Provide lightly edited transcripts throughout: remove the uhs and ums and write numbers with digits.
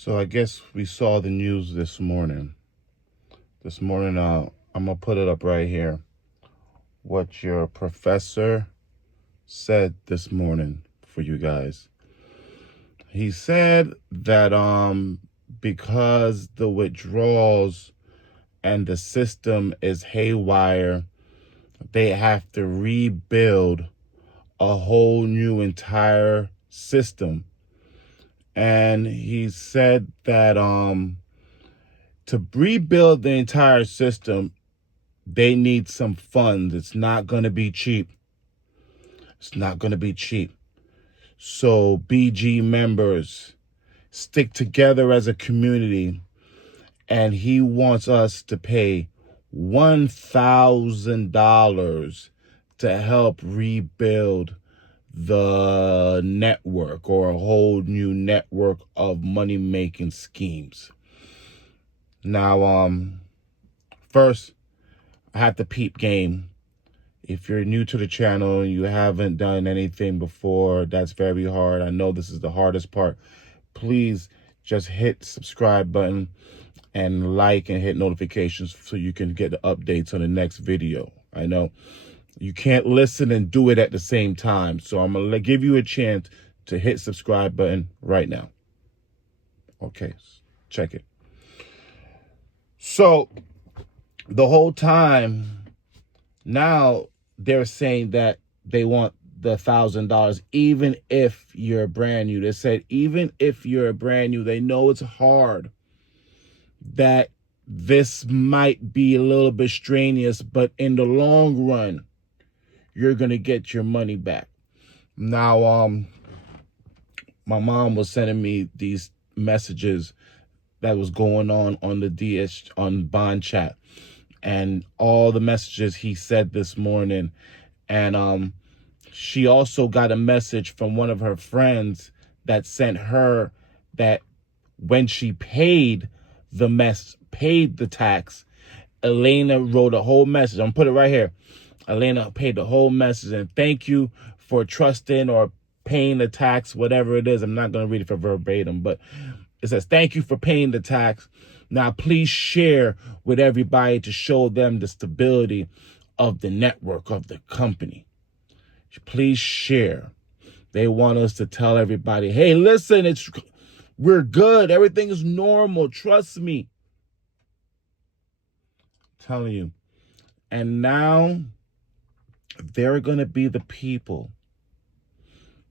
So I guess we saw the news this morning. I'm going to put it up right here. What your professor said this morning for you guys. He said that because the withdrawals and the system is haywire, they have to rebuild a whole new entire system. And he said that to rebuild the entire system, they need some funds. It's not going to be cheap. It's not going to be cheap. So BG members, stick together as a community, and he wants us to pay $1,000 to help rebuild the network, or a whole new network of money-making schemes. Now, first, I have to peep game. If you're new to the channel and you haven't done anything before, that's very hard. I know this is the hardest part. Please just hit subscribe button and like and hit notifications so you can get the updates on the next video. I know you can't listen and do it at the same time, so I'm going to give you a chance to hit subscribe button right now. Okay, check it. So the whole time now they're saying that they want the $1,000, even if you're brand new. They said even if you're brand new, they know it's hard, that this might be a little bit strenuous, but in the long run, you're going to get your money back. Now, my mom was sending me these messages that was going on the DS on Bond chat, and all the messages he said this morning. And she also got a message from one of her friends that sent her that when she paid the tax, Elena wrote a whole message. I'm gonna put it right here. Elena paid the whole message and thank you for trusting or paying the tax, whatever it is. I'm not gonna read it for verbatim, but it says, thank you for paying the tax. Now, please share with everybody to show them the stability of the network of the company. Please share. They want us to tell everybody, hey, listen, we're good. Everything is normal. Trust me. I'm telling you. And now they're going to be the people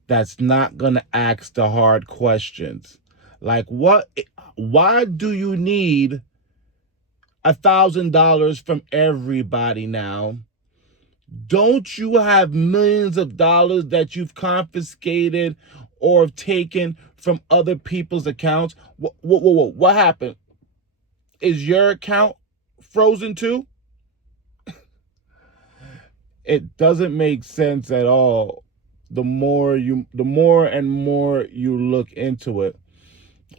that's not going to ask the hard questions. Like, why do you need $1,000 from everybody now? Don't you have millions of dollars that you've confiscated or taken from other people's accounts? What happened? Is your account frozen too? It doesn't make sense at all. The more and more you look into it.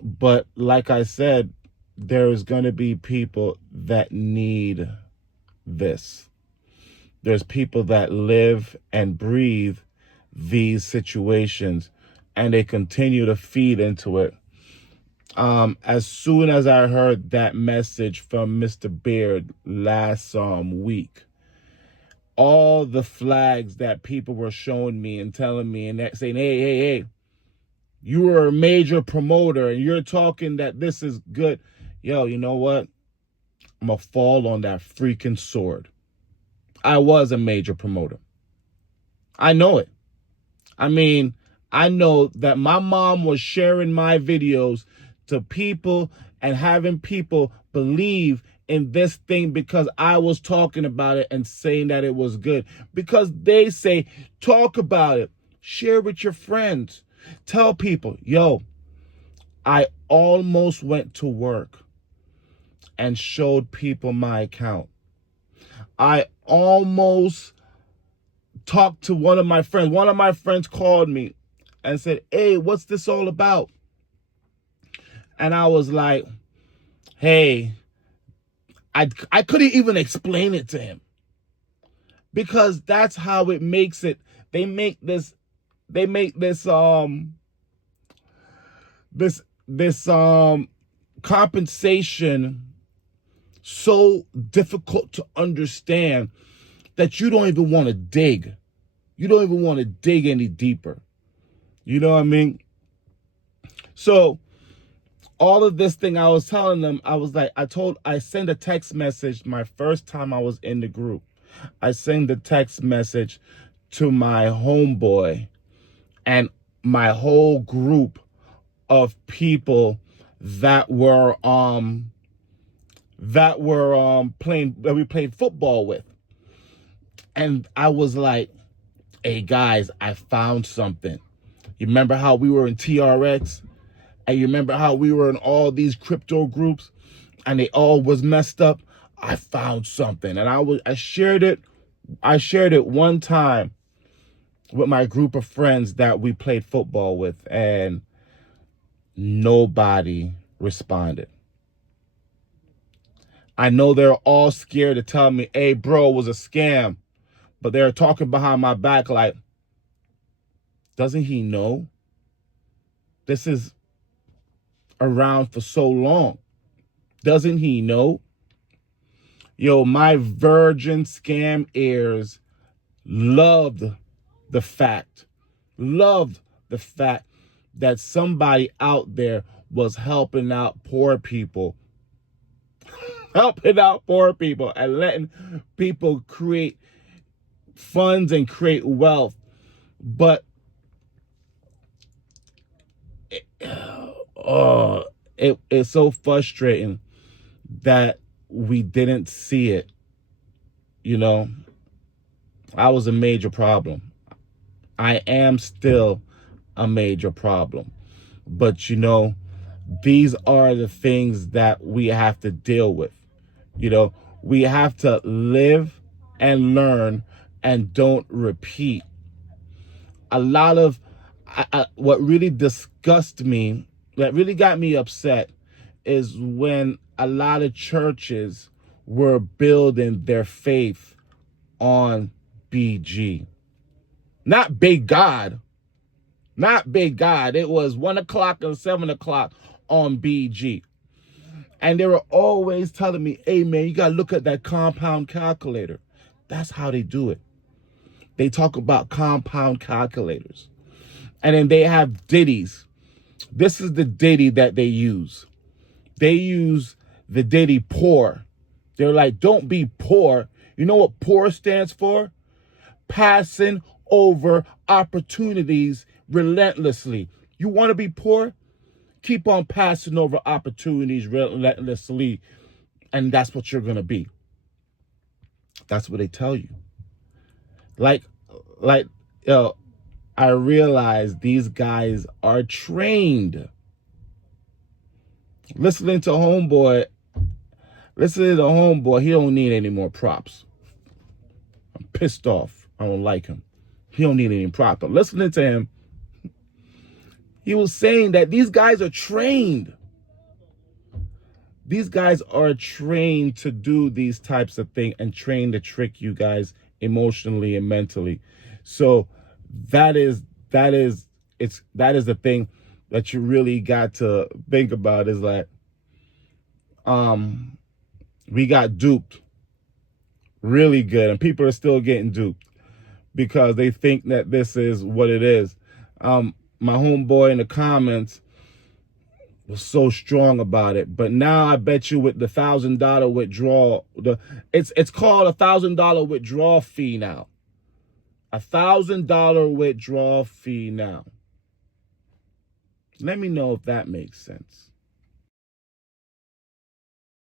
But like I said, there's going to be people that need this. There's people that live and breathe these situations, and they continue to feed into it. As soon as I heard that message from Mr. Beard last week, all the flags that people were showing me and telling me and saying, hey, you are a major promoter and you're talking that this is good. Yo, you know what? I'm going to fall on that freaking sword. I was a major promoter. I know it. I mean, I know that my mom was sharing my videos to people and having people believe in this thing because I was talking about it and saying that it was good. Because they say, talk about it. Share with your friends. Tell people, yo, I almost went to work and showed people my account. I almost talked to one of my friends. One of my friends called me and said, hey, what's this all about? And I was like, hey, I couldn't even explain it to him, because that's how it makes it. They make this this compensation so difficult to understand that you don't even want to dig. You don't even want to dig any deeper. You know what I mean? So all of this thing I was telling them, I was like, I sent a text message my first time I was in the group. I sent a text message to my homeboy and my whole group of people that were playing, that we played football with. And I was like, hey guys, I found something. You remember how we were in TRX? And you remember how we were in all these crypto groups and they all was messed up? I found something. And I shared it one time with my group of friends that we played football with, and nobody responded. I know they're all scared to tell me, hey bro, it was a scam. But they're talking behind my back like, doesn't he know? This is around for so long. Doesn't he know? Yo, my virgin scam ears loved the fact that somebody out there was helping out poor people. Helping out poor people and letting people create funds and create wealth. But it's so frustrating that we didn't see it. You know, I was a major problem. I am still a major problem. But, you know, these are the things that we have to deal with. You know, we have to live and learn and don't repeat. A lot of what really disgusts me, that really got me upset, is when a lot of churches were building their faith on BG. Not big God. Not big God. It was 1 o'clock and 7 o'clock on BG. And they were always telling me, hey man, you gotta look at that compound calculator. That's how they do it. They talk about compound calculators. And then they have ditties. This is the ditty that they use. They use the ditty poor. They're like, don't be poor. You know what poor stands for? Passing over opportunities relentlessly. You want to be poor? Keep on passing over opportunities relentlessly, and that's what you're going to be. That's what they tell you. Like, I realize these guys are trained. Listening to Homeboy, he don't need any more props. I'm pissed off. I don't like him. He don't need any props. But listening to him, he was saying that these guys are trained. These guys are trained to do these types of things and trained to trick you guys emotionally and mentally. So that is the thing that you really got to think about, is that we got duped really good, and people are still getting duped because they think that this is what it is. My homeboy in the comments was so strong about it, but now I bet you with the $1,000 withdrawal, it's called $1,000 withdrawal fee now. $1,000 withdrawal fee now. Let me know if that makes sense.